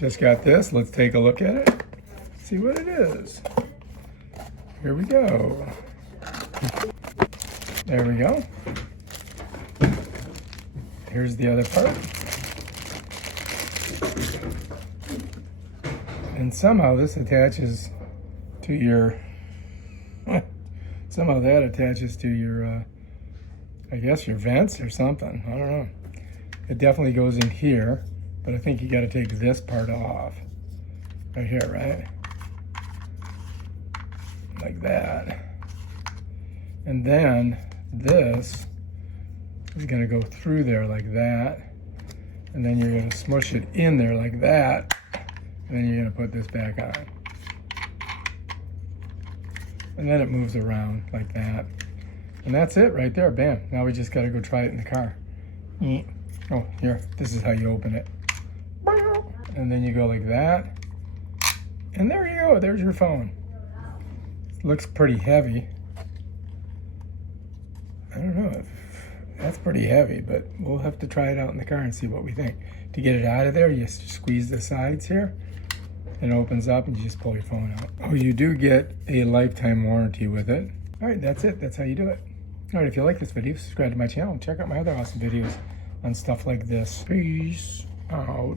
Just got this. Let's take a look at it. See what it is. Here we go. There we go. Here's the other part. And somehow this attaches to your, somehow that attaches to your, I guess your vents or something. I don't know. It definitely goes in here, but I think you got to take this part off. Right here, right? Like that. And then this is going to go through there like that. And then you're going to smush it in there like that. And then you're going to put this back on. And then it moves around like that. And that's it right there. Bam. Now we just got to go try it in the car. Oh, here. This is how you open it. And then you go like that. And there you go. There's your phone. It looks pretty heavy. I don't know. That's pretty heavy, but we'll have to try it out in the car and see what we think. To get it out of there, you just squeeze the sides here. It opens up and you just pull your phone out. Oh, you do get a lifetime warranty with it. All right, that's it. That's how you do it. All right, if you like this video, subscribe to my channel and check out my other awesome videos on stuff like this. Peace out.